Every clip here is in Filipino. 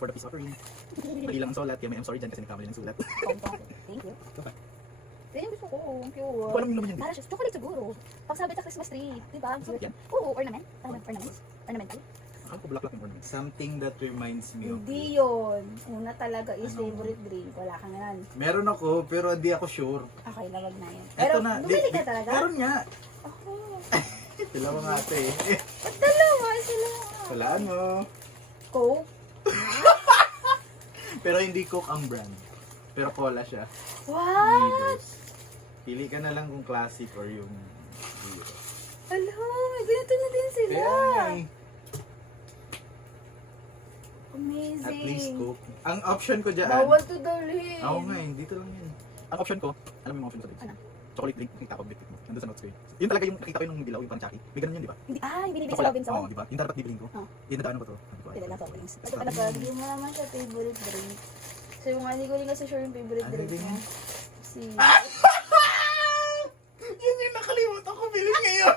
for the peace offering. Mali lang ang sulat, kaya I'm sorry dyan kasi nagkamali ng sulat. Thank you. Okay. Yan yung gusto ko. Ang Kung cute. alam mo naman yan. Para siya, chocolate siguro. Pagsabit sa Christmas tree. Diba? Masarap yan. Oo, ornament. Ornament. Ornamental. Akala ko bulaklak yung ornament. Something that reminds me of Hindi you. yun. Una talaga is Ano? favorite drink. Wala kang yan. Meron ako, pero hindi ako sure. Okay, lawag na yun. Eto Pero, na. bumili ka talaga? Meron nga. Ako. Sila mga ate eh. Ba't dalawa? Sila. Walaan mo. Coke? Pero hindi Coke ang brand. Pero cola siya. What? Leaders. Pili ka na lang kung classic or yung zero. Hala, may ganito na din sila. Kaya nga eh. Amazing. At least Coke. Ang option ko dyan. Bawal to dalhin. Oo nga eh, dito lang yan. Ang option ko, alam mo yung option ko sa Ano? chocolate drink, nakita ko, bitbit mo. Nandun sa notes ko yun. Yun talaga yung nakita ko yung dilaw, yung parang Chucky. May ganun yun, di ba? Hindi, yung binibili sa Chocolate. Robinson. Oo, di ba? Yung dapat bibilin ko. Oh. Yung nadaanan ko to. Sabi ko, ay, Pwede na soft drinks. Ito Stop. talaga, hindi mo naman siya favorite drink. So yung hindi ko rin kasi sure yung favorite Ano drink din mo. yun? Si... Yun yung nakalimutan ko bilhin ngayon.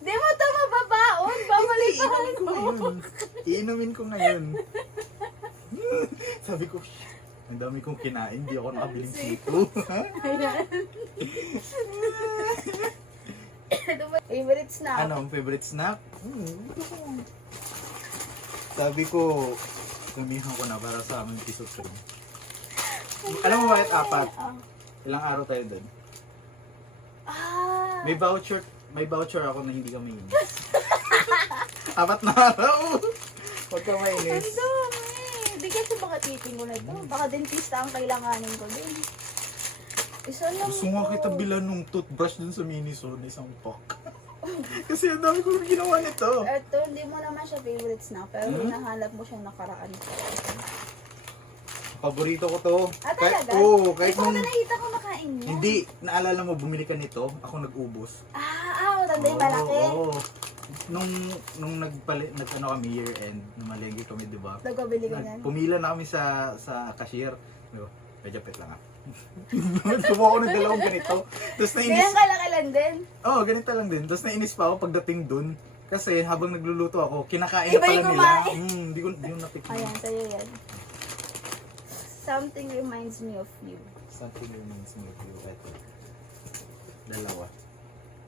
Di mo ito mababaon! Babalik pa Iinumin ko ngayon. Iinumin ko ngayon. Sabi ko, "Shh, ang dami kong kinain, di ako nakabiling sito." Ayan. Ano ba? Favorite snack? Ano ang favorite snack? Sabi ko, gumihan ko na para sa aming piece of cream. Alam mo bakit apat? Ah. Ilang araw tayo doon? Ah. May voucher ako na hindi ka mainis. Apat na araw. Huwag ka Ang mainis. dami. Di kasi baka tipin ko na ito. Baka dentista ang kailanganin ko din. Isa lang Gusto nga ito. kita bilan nung toothbrush dun sa Miniso na isang pack. Kasi ang dami kong ginawa nito. Ito, hindi mo naman siya favorite snack. Pero hinahanap mo siya nakaraan ko. Paborito ko to. Ah, talaga? Kahit Ikaw nung... na nakita ko nakain niya. Hindi, naalala mo, bumili ka nito, ako nag-ubos. Matanda yung malaki. Oo. Nung nag-ano kami year end, numalengke kami, di ba? Nagpabili ka yan. Pumila na kami sa cashier. Diba? Medyo pet lang ah. Kumuha ako ng dalawang ganito. Tapos nainis. Ganyan kalaki lang din. Oo, ganito lang din. Tapos nainis pa ako pagdating dun. Kasi habang nagluluto ako, kinakain Iba na yung pala nila. kumain. Hindi ko natikman. Ayan, sa'yo yan. Something reminds me of you. Something reminds me of you. Ito. Dalawa.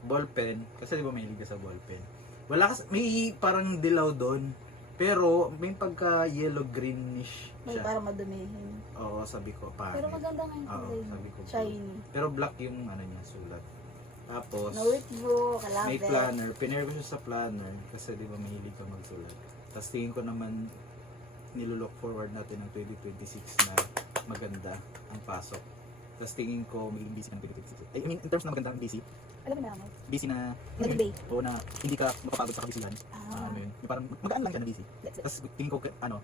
Ballpen. Kasi di ba mahilig ka sa ballpen? Wala kasi, may parang dilaw doon. Pero may pagka yellow greenish May siya. para madumihin. Oo, sabi ko, pangit. Pero maganda nga yung Oo, kulay. sabi ko. Shiny. Pero black yung ano niya, sulat. Tapos, Notebook, I love may it. planner. Pinare ko siya sa planner kasi di ba mahilig ka magsulat. Tapos tingin ko naman nilulook forward natin ng 2026 na maganda ang pasok. Tapos tingin ko magiging busy ka ng 2026. I mean, in terms na maganda ang busy, Alam mo na ako. busy na Nag-debate. o na hindi ka mapapagod sa kabisihan. Ah. Yung parang magaan lang siya na busy. That's it. Tapos tingin ko kailangan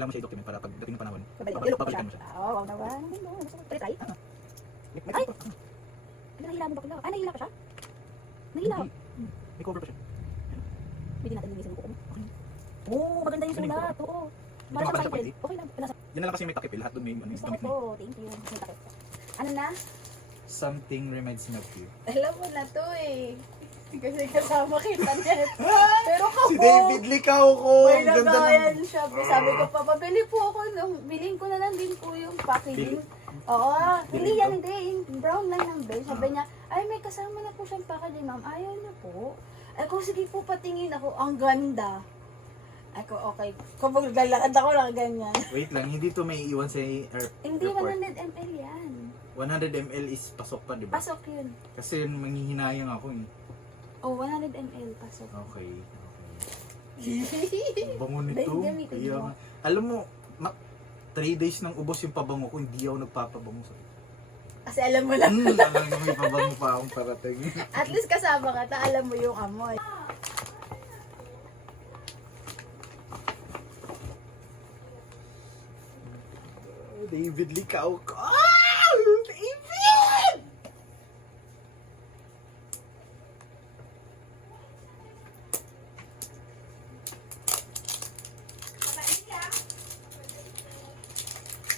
mo siya i-document para pagdating ng panahon, Babalikan babalikan mo siya. Oo, wow naman. Ang ganda. Gusto ko. Pwede try? May Ay! cover pa. Ano, nahila mo ba pala? Nahila ka siya? Nahila. May cover pa siya. Pwede natin linisin yung kuko mo. Oo, maganda yung Galing sulat. ko. Oo. Hindi Para ko sa makasya cycle. pwede. Okay lang. Nasa. Yan na lang kasi may takip eh. Lahat doon may ano, Gusto damit ko na. to. Thank you. May takip. Ano na? Something reminds me of you. Alam mo na to eh. Kasi kasama kita net. Pero Si kako, David Licao ko! may Ang ganda nagayan ng... siya. Sabi ko pa, pabili po ako. Bilhin ko na lang din po yung packaging. Oo, hindi Bili yan, ko? hindi. Yung brown lang ng beige. Sabi niya, ay may kasama na po siyang packaging, ma'am. Ayaw na po. Ay ko, sige po, patingin ako. Ang ganda. Ay ko, okay. Kapag lalakad ako lang ganyan. Wait lang, hindi to may iwan sa Hindi, airport. 100 ml yan. 100 ml is pasok pa, di ba? Pasok yun. Kasi manghihinayang ako eh. Oh, 100 ml pasok. Okay. Bango nito. Dahil gamitin Kaya, mo. alam mo, 3 days nang ubos yung pabango ko, hindi ako nagpapabango sa Kasi alam mo lang. talagang may pabango pa akong parating. At least kasama ka, ta alam mo yung amoy. David Licao ko. Ah! David!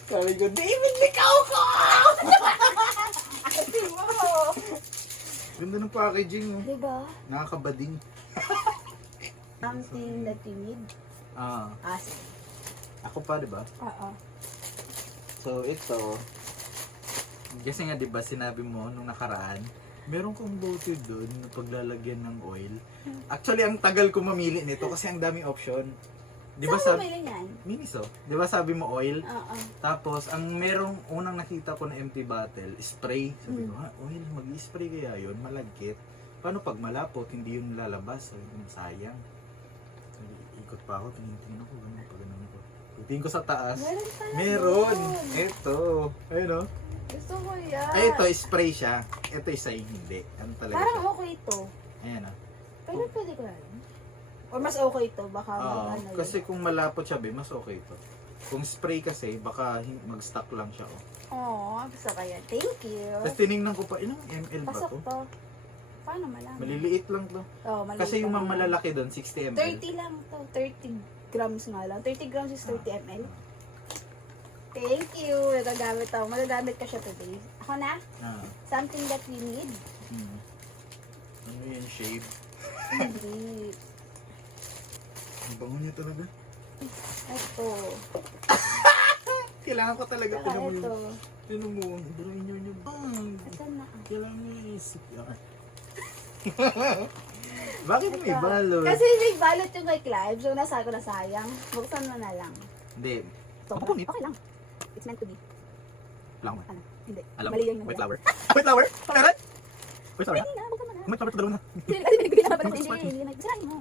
Sabi ko, David Licao ko! Ganda ng packaging, oh. Diba? Nakakabading. Something that you need. Ah, Ask. Ako pa, di ba? Oo. So, ito, kasi nga, di ba, sinabi mo nung nakaraan, meron kong go-to doon na paglalagyan ng oil. Actually, ang tagal ko mamili nito kasi ang daming option. Di ba Saan sabi, bumili niyan? Miniso, di ba sabi mo oil? Oo. Tapos, ang merong unang nakita ko na empty bottle, spray. Sabi ko, oil, mag-spray kaya yun, malagkit. Paano pag malapot, hindi yun lalabas? Sabi ko, sayang. Sabi, ikot pa ako, tingin ako, gano'n pa gano'n ako. Tingin ko sa taas, Meron pala. meron! doon. Ito, ayun o. Gusto ko yan. Ay, ito, spray siya. Ito isa hindi. Ano talaga Parang siya? okay ito. Ayan o. Pero pwede ko yan. Or mas okay ito. Baka Oo, ano kasi kung malapot siya, be, mas okay ito. Kung spray kasi, baka mag-stuck lang siya. Oh. gusto ko yan. Thank you. Tapos tinignan ko pa, ilang ml ba Pasok to? to. Paano malaman? Maliliit lang to. Oh, maliit Kasi yung lang mga yan. malalaki doon, 60 ml. 30 lang to. 30 grams nga lang. 30 grams is 30 ml. Thank you. Nagagamit ako. Magagamit ka siya today. Ako na? Ah. Something that we need? Hmm. Ano yun, shave? Hindi. Ang bango niya talaga. Ito. Kailangan ko talaga Saka ito. Tinan mo, drawing nyo bang. Asan na? Kailangan niya i-CPR. Bakit may Ito. balot? Kasi may balot yung kay Clive. So, nasa ko na sayang. Buksan mo na lang. Hindi. So, Ako punit. okay lang. It's meant to be. Flower. Ano? Hindi. Alam Mali mo, yung white nabila. flower. White flower? Meron? White flower? Hindi na, buksan mo na. White flower, padaro na. Kasi binagbigay na pala. Ano, Hindi, smart hindi na. Sirain mo.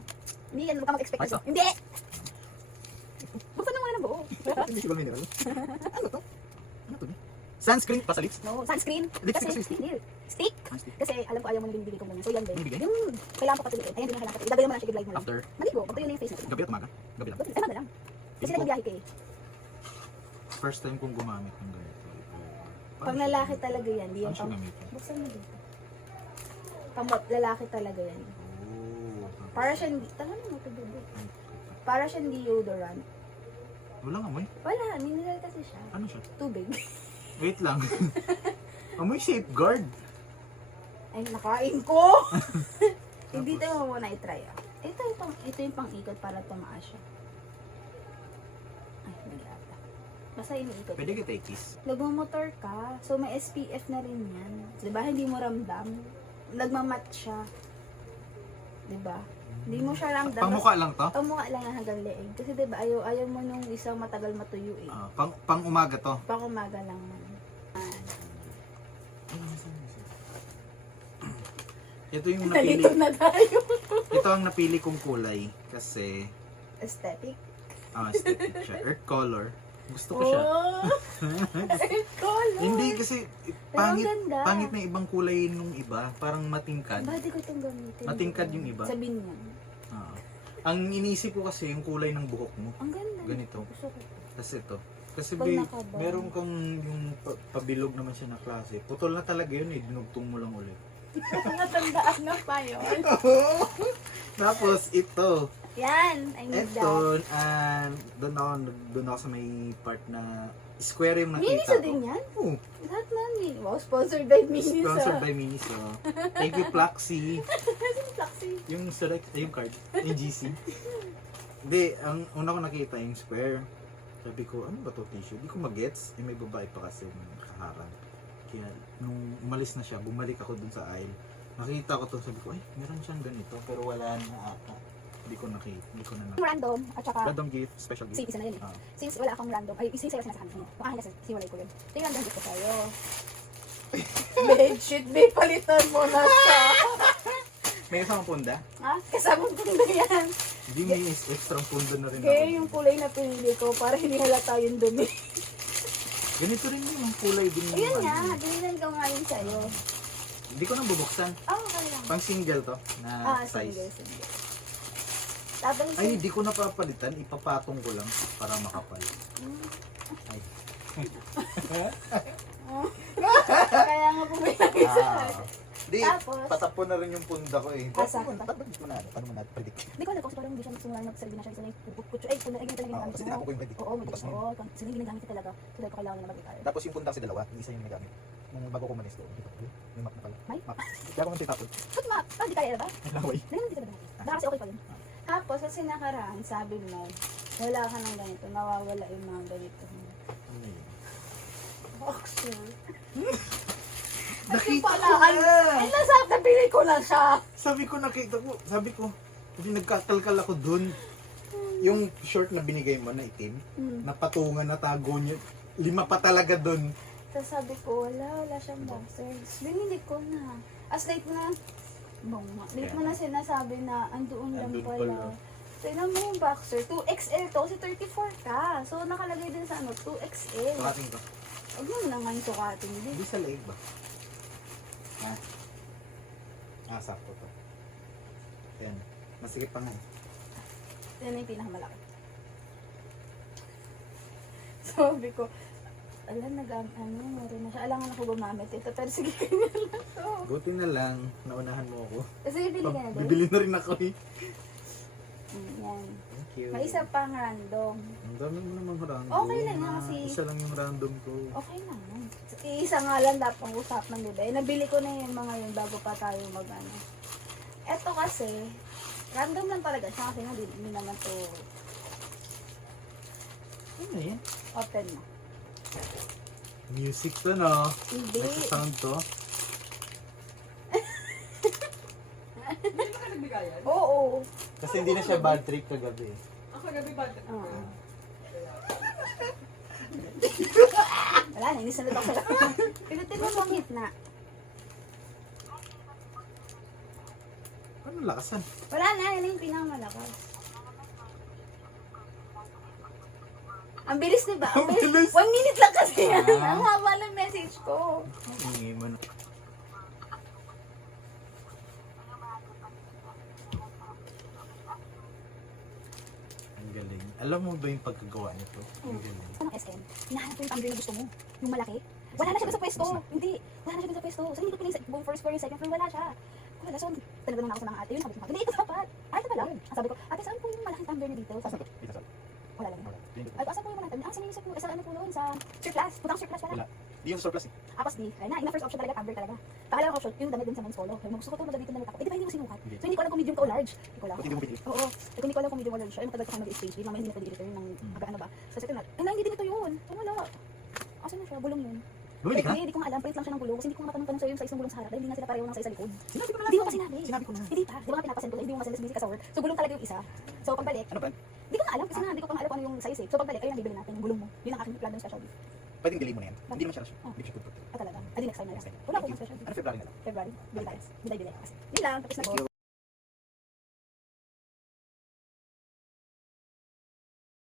Hindi yan, huwag ka mag-expect Ayos nito. ah. Hindi! Buksan mo muna ng buo. Invisible mineral. Ano to? Ano to? Sunscreen pa sa lips? No, sunscreen. Lipstick Kasi, kasi stick? hindi. Stick. Ah, stick. Kasi alam ko ayaw mo nang binibigay ko muna. So yan din. Binibigay? Yung kailangan ko patuloy. Ay, hindi na kailangan patuloy. Idagay mo lang siya, i-glide mo lang. After? Maligo, pagtayo na yung face natin. Gabi at umaga? Gabi lang. Buti, ay, lang. Kasi nagbiyahe ka eh. First time kong gumamit ng ganito. Pag lalaki talaga yan, di yan Ano siya pang... gamitin? Buksan mo dito. Pang lalaki talaga yan. Oh. Para siya hindi... Tala mo ito, bebe. Para siya deodorant. Walang amoy. Wala, mineral kasi siya. Ano siya? Tubig. Wait lang. Amoy safeguard. Ay, nakain ko! Hindi tayo mo muna i-try ah. Ito yung pang-ikot para tumaas siya. Ay, nag-ata. Basta iniikot. Pwede kita i-kiss. Nagmamotor ka, so may SPF na rin yan. Diba, hindi mo ramdam. Nagmamat siya. Diba? Hindi mo siya ramdam. Pangmukha lang to? Pangmukha lang yan hanggang leeg. Kasi diba, ayaw mo nung isang matagal matuyo eh. Ah, pang umaga to. Pang umaga lang man. Ito yung napili. Nalito na tayo. Ito ang napili kong kulay kasi Aesthetic. aesthetic siya. Earth color. Gusto ko siya. Oh! Color. Hindi kasi Pero pangit ang ganda. pangit na ibang kulay nung iba, parang matingkad. Bakit ko itong gamitin? Matingkad yung iba. Sabihin niya. Ah. Ang inisip ko kasi yung kulay ng buhok mo. Ang ganda. Ganito. Gusto ko. Kasi ito. Kasi Pag nakaba. meron kang yung pabilog naman siya na klase. Putol na talaga yun eh. Dinugtong mo lang ulit. Natandaan na pa yun. Tapos ito. Yan. I need Ito, that. doon ako sa may part na square yung Miniso nakita ko. din yan? Oo. Lahat na ni. Wow, sponsored by Miniso. Sponsored by Miniso. Thank you, Plaxi. Flaxi. Yung select, yung card, yung GC. Hindi, ang una ko nakita yung square. Sabi ko, ano ba to tissue? Hindi ko magets. May babae pa kasi nakaharang. Kaya nung umalis na siya, bumalik ako dun sa aisle. Nakita ko to, sabi ko, ay, meron siyang ganito. Pero wala na ata. Hindi ko na Random, at saka, Random gift, special gift. isa na yun eh. Ah. Since wala akong random, ay, isa sa'yo sa kanila. Kung akin kasi, siwalay ko yun. Ito yung random gift ko sa'yo. Bedsheet, may palitan mo na siya. May isang punda? Ha? Kasama ko na yan. Hindi, may extra punda na rin Kaya ako. yung kulay na pinili ko, para hindi halata yung dumi. Ganito rin yung kulay din. yung Ayun ano. nga, binilan ko nga yun sa'yo. Hindi ko na bubuksan. Ah, okay lang. Pang single to na size. Single. Tapos, Ay, hindi ko napapalitan. Ipapatong ko lang para makapal. Ay. kaya nga bumili sa Di, Tapos? patapon na rin yung punda ko eh. Asa? Paano mo na? Paano mo na predict? Hindi ko alam kung parang hindi siya magsimula na sarili na siya. Sanay kutso. Ay, kung naging talaga Kasi tinapon ko yung predict. Oo, may Bukas na yun. oo. Sila yung ginagamit ko talaga. So, dahil ko kailangan na mag-retire. Tapos yung punta kasi dalawa, isa yung nagamit. Nung bago ko manis doon, dito. May map na pala. May? Map. Kaya ko man tapon. Ba't ma? Ah, di kaya ba? Ay, laway. Naging hindi ka ba natin? Baka kasi okay pa yun. Tapos, kasi nakaraan, sabi mo, wala ka ng ganito, nawawala yung mga ganito. Ano yun? Boxer. Nakita pala, ko na! Ay, nabili ko na siya. Sabi ko, kasi nagkakalkal ako dun. Yung short na binigay mo na itim, napatungan, natago niyo. 5 pa talaga dun. Tapos sabi ko, wala siyang boxers. Binili ko na. As late na, late mo na sinasabi na andoon lang Andun pala. pala. Tignan mo yung boxer, 2XL to, kasi 34 ka. So nakalagay din sa 2XL. Sukatin ko. Huwag mo na nga yung sukatin. Hindi sa leeg ba? Ha? Sakto to. Ayan. Masikip pa nga eh. Yan na yung pinakamalaki. Sabi ko, meron na siya. Alangan ako gumamit ito, pero sige, ganyan lang to. Buti na lang, naunahan mo ako. Kasi bibili ka na din. Bibili na rin ako eh. Yan. Thank you. May isa pang random. Ang dami mo namang random. Okay lang yan kasi- Isa lang yung random ko. Okay lang. Isa nga lang dapat ang usapan, di ba? Eh, nabili ko na yung mga yun bago pa tayo mag-ano. Eto kasi, random lang talaga siya kasi hindi naman to Ano yan? open mo. Music to no? Hindi. May sound to. Hindi ba ka nagbigayan? Oo. Kasi hindi na siya bad trip kagabi. Ako gabi ba? Oo. Wala na, hindi sunod ako. Pinutin mo ang gitna. Ano lakasan? Wala na, yun yung pinakamalakas. Ang bilis, di ba? Ang bilis. 1 minute lang kasi yan. Ah. Ang haba ng message ko. Hingi mo na. Ang galing. Alam mo ba yung pagkagawa nito? Ang galing. Anong SM? Hinahanap ko yung tumbler yung gusto mo. Yung malaki. Wala na siya doon sa pwesto. Hindi. Wala na siya doon sa pwesto. So, hindi ko pala yung first floor, yung second floor. Wala siya. Wala. So, talaga nung ako sa mga ate. Yun, sabi ko, hindi ito dapat. Ay, ito pala. Sabi ko, ate, saan po yung malaking tumbler niyo dito? Sabi ko, wala lang. Ay, asan po yung malaking tumbler? Sa inyo sa ano po yun? Sa surplus. Putang surplus pala. Wala. Di yung surplus eh. Tapos di, ayun na, first option talaga, tumbler talaga. Pangalawang option, yung damit din sa men's polo. Kaya gusto ko ito, magdadito damit ako. Eh, di ba hindi ko sinukat? Hindi. So, hindi ko alam kung medium ka o large. Hindi ko alam. Ba't hindi mo pinili? Oo. Eh, kung hindi ko alam kung medium o large siya, ay matagal pa kayo mag-exchange. Di mamaya hindi na pwede i-return ng ano ba. So, second na, eh, na, hindi din ito yun. Ay, wala. Asan na siya? Bulong yun. Bumili ka? Hindi ko nga alam, print lang siya ng gulong. Kasi hindi ko nga matanong sa'yo yung size ng gulong sa harap. Dahil hindi nga sila pareho ng size sa likod. Sinabi ko na lang. Hindi mo pa sinabi. Sinabi ko na. Hindi pa. Di ba nga pinapasend ko? Hindi mo masend, busy ka sa work. So, gulong talaga yung isa. So, pagbalik, Ano ba? hindi ko nga alam. Kasi nga, hindi ko pa nga alam kung ano yung size eh. So, pagbalik, ayun ang bibili natin, yung gulong mo. Yun ang aking plan ng special gift. Pwedeng delay mo na yan. Hindi naman siya rush. Oh. Hindi siya good. Ah, talaga. Ay, di next time na lang. Wala ko ng special gift. Ano February na lang? February. Bili tayo. Bili. Kasi. Yun lang. Tapos na po. Thank you.